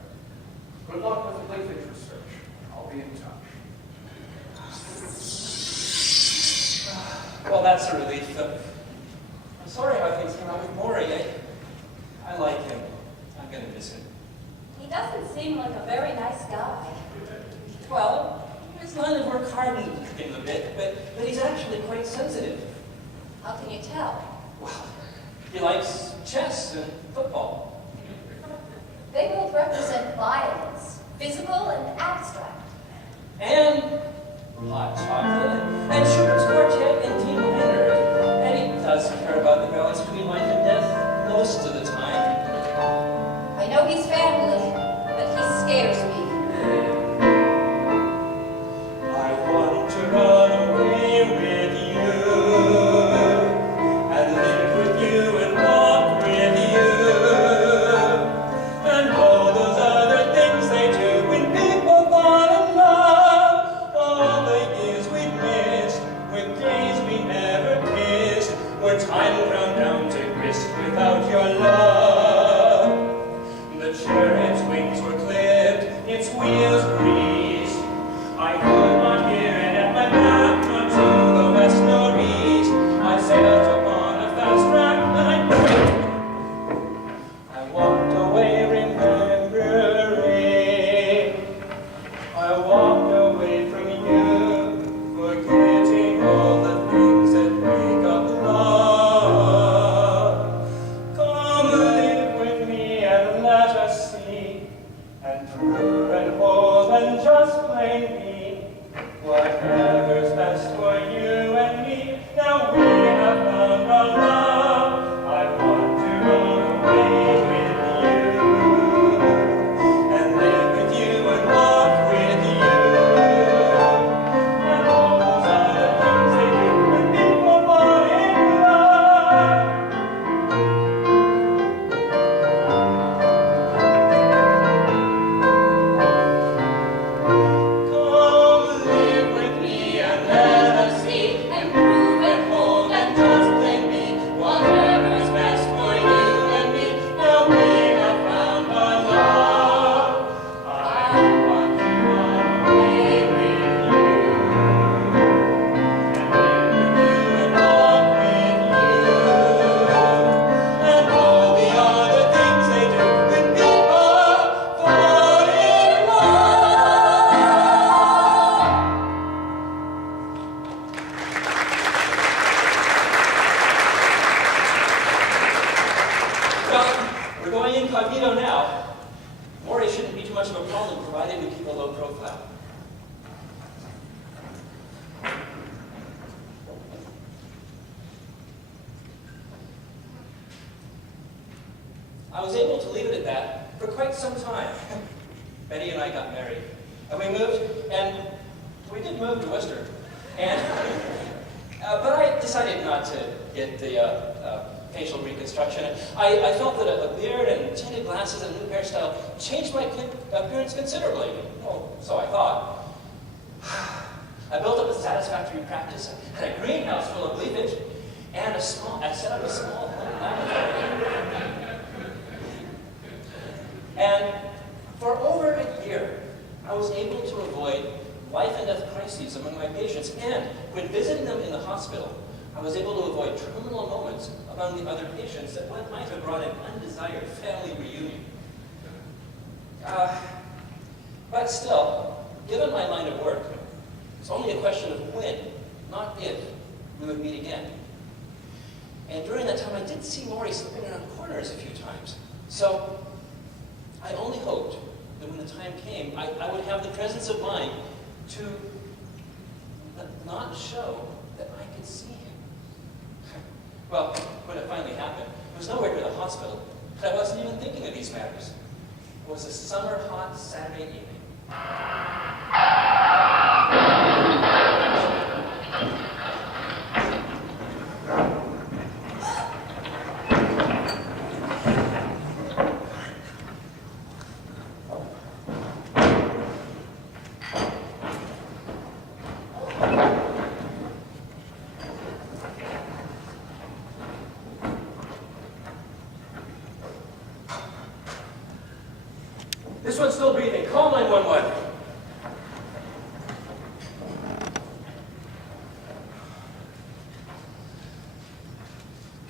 Good luck with the leafage research. I'll be in touch. Well, that's a relief. I'm sorry how things came out with Maury. I like him. I'm going to miss him. He doesn't seem like a very nice guy. Well, his line of work hardened him a bit, but he's actually quite sensitive. How can you tell? Well, he likes chess and football. They both represent violence, physical and abstract. And hot chocolate, and Schubert's quartet in D minor. And he does care about the balance between life and death most of the time. I know he's family, but he scares me. I want to run away with you, and live with you and walk with you, and all those other things they do when people fall in love. All the years we missed, with days we never kissed, were time all ground down to grist without your love. The chariot's wings were clipped, its wheels greased. I could not hear it at my back, not to the west nor east. I sailed upon a fast track, and I walked away remembering. I walked away from you, forgetting all the things that make up love. Come live with me and let us see, and prove and hold and just plain be whatever's best for you and me. Now we have found our love. I want to run away with you and live with you and walk with you and all those other things they do when people fall in love. Come live with me and let us see and prove and hold and just plain be whatever's best for you and me. Now we have found our love. I want to run away with you and live with you and walk with you and all the other things they do when people fall in love. Well, we're going incognito now. Maury shouldn't be too much of a problem, provided we keep a low profile. I was able to leave it at that for quite some time. Betty and I got married, and we moved, and we did move to Worcester. And, but I decided not to get the facial reconstruction. I felt that a beard and tinted glasses and a new hairstyle changed my appearance considerably. Well, so I thought. I built up a satisfactory practice and a greenhouse full of leafage, and I set up a small home laboratory. And for over a year, I was able to avoid life and death crises among my patients, and when visiting them in the hospital, I was able to avoid terminal moments among the other patients that might have brought an undesired family reunion. But still, given my line of work, it's only a question of when, not if, we would meet again. And during that time, I did see Maury slipping around corners a few times. So I only hoped that when the time came, I would have the presence of mind to not show that I could see him. Well, when it finally happened, it was nowhere near the hospital, but I wasn't even thinking of these matters. It was a summer hot Saturday evening. This one's still breathing. Call 911.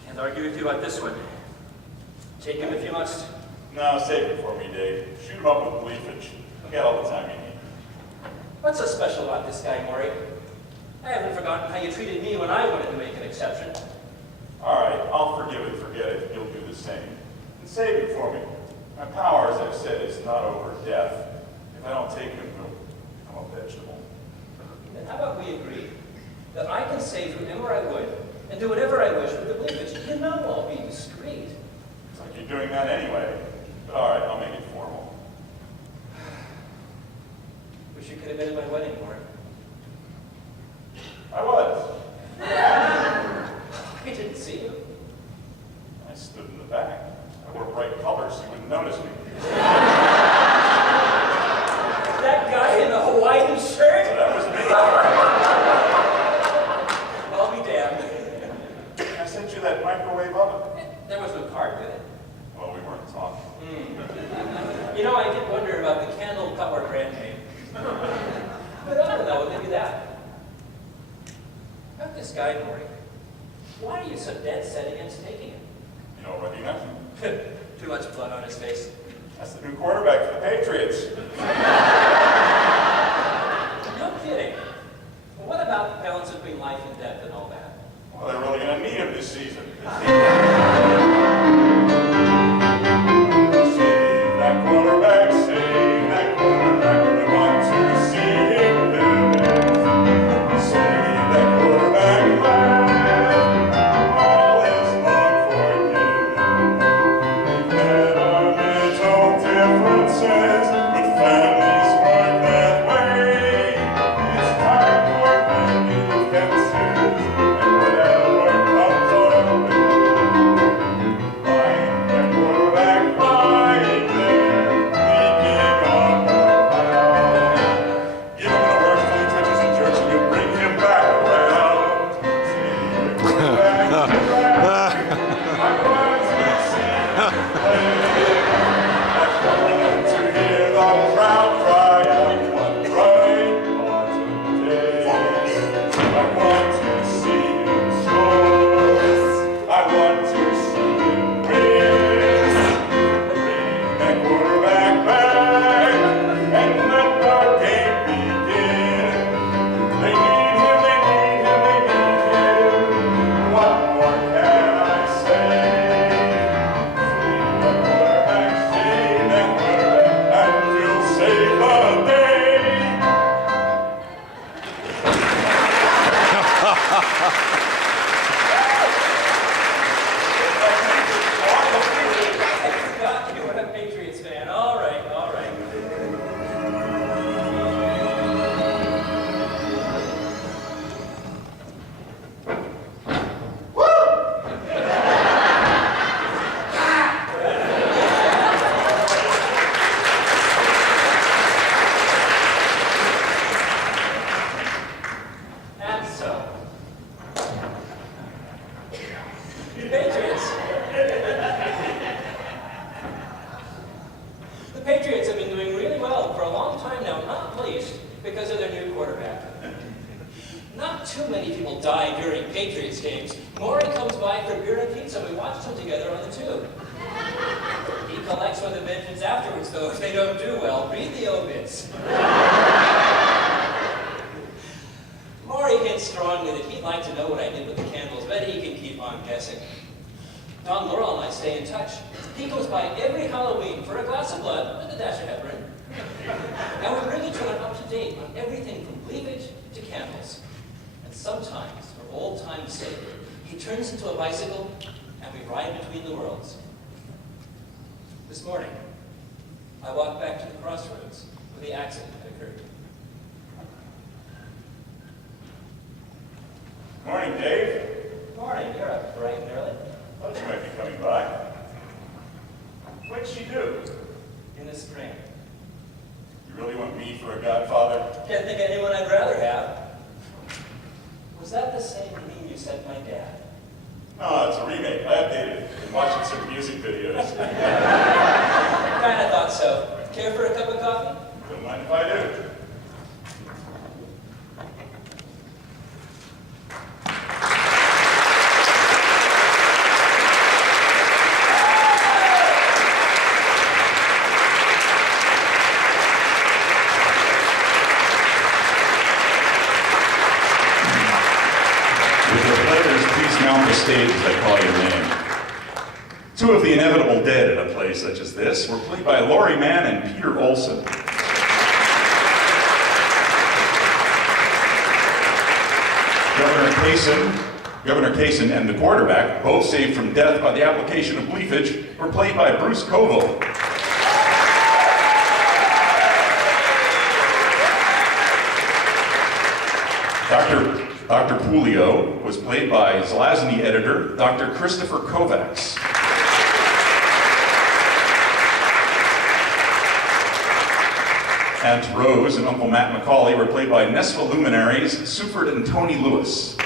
Can't argue with you about this one. Take him if you must. No, save it for me, Dave. Shoot him up with leafage. You'll get all the time you need. What's so special about this guy, Maury? I haven't forgotten how you treated me when I wanted to make an exception. All right, I'll forgive and forget it. You'll do the same. And save it for me. My power, as I've said, is not over death. If I don't take him, I'm a vegetable. Then how about we agree that I can save whoever I would and do whatever I wish with the leafage? You know I'll be discreet. It's like you're doing that anyway. But all right, I'll make it formal. Wish you could have been at my wedding, Maury. I was. I didn't see you. I stood in the back. I wore bright colors so you wouldn't notice me. That guy in the Hawaiian shirt? So that was me. I'll be damned. I sent you that microwave microwave oven? There was no card with it. Well, we weren't talking. You know, I did wonder about the candle cutler brand name. But I don't know, maybe that. About this guy, Maury. Why are you so dead set against taking it? You don't recognize him? Too much blood on his face. That's the new quarterback for the Patriots. No kidding. Well, what about the balance between life and death and all that? Well, they're really going to need him this season. Save that quarterback, save that quarterback. We want to see him live. Save that quarterback live. All his long forgiven. We've had our little differences, but families work that way. It's time for mending fences, and whatever comes our way. Lying that quarterback lying there, leaking on the ground. Give him the worst till he twitches and jerks, and you'll bring him back around. See the quarterback around. I want to see him play. I want to hear the crowd cry out one bright autumn day. I want to see him score. I want to see him win. Bring that quarterback back and let the game begin. They need him, they need him, they need him. What more can I say? Save that quarterback, and you'll save the day. I forgot you were a Patriots fan. All right, all right. And so, Patriots. The Patriots have been doing really well for a long time now, not least because of their new quarterback. Not too many people die during Patriots games. Maury comes by for beer and pizza. We watched them together on the tube. He collects with a vengeance afterwards, though, if they don't do well. Read the obits. Maury hints strongly that he'd like to know what I did with the candles, but he can keep on guessing. Don Laurel and I stay in touch. He goes by every Halloween for a glass of blood with a dash of heparin. And we bring each other up to date on everything from cleavage to candles. And sometimes, for old time's sake, he turns into a bicycle and we ride between the worlds. This morning, I walked back to the crossroads where the accident had occurred. Morning, Dave. Morning, you're up bright and early. Thought you might be coming by. What'd she do? In the spring. You really want me for a godfather? Can't think of anyone I'd rather have. Was that the same name you sent my dad? No, it's a remake. I updated it. Been watching some music videos. Kinda thought so. Care for a cup of coffee? Don't mind if I do. Mount the stage as I call your name. Two of the inevitable dead at a place such as this were played by Laurie Mann and Peter Olson. Governor Kaysen and the quarterback, both saved from death by the application of leafage, were played by Bruce Koval. Dr. Pulio was played by Zelazny editor Dr. Christopher Kovacs. Aunt Rose and Uncle Matt McCauley were played by Nesfa luminaries Suford and Tony Lewis.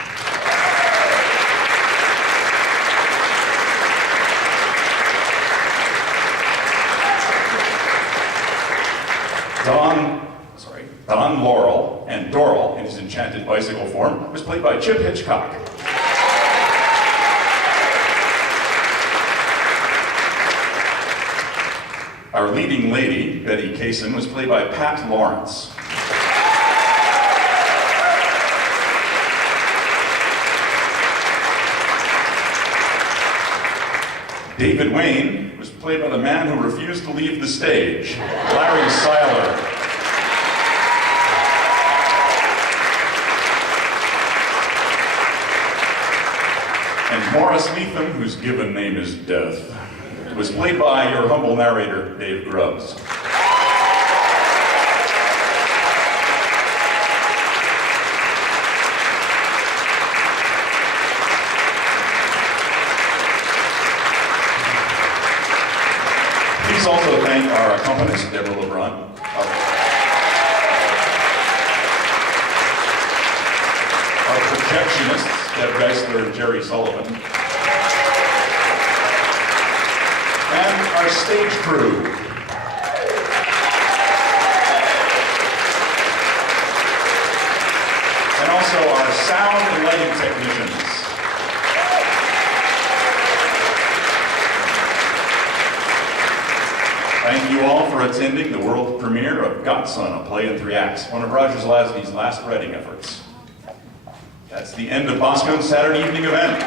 his enchanted bicycle form, was played by Chip Hitchcock. Our leading lady, Betty Kaysen, was played by Pat Lawrence. David Wayne was played by the man who refused to leave the stage, Larry Seiler. And Morris Leatham, whose given name is Death, was played by your humble narrator, Dave Grubbs. Please also thank our accompanist, Deborah LeBrun, our projectionists, Deb Geisler and Jerry Sullivan, and our stage crew. And also our sound and lighting technicians. Thank you all for attending the world premiere of Godson, a play in 3 acts, one of Roger Zelazny's last writing efforts. That's the end of Bosco's Saturday evening event.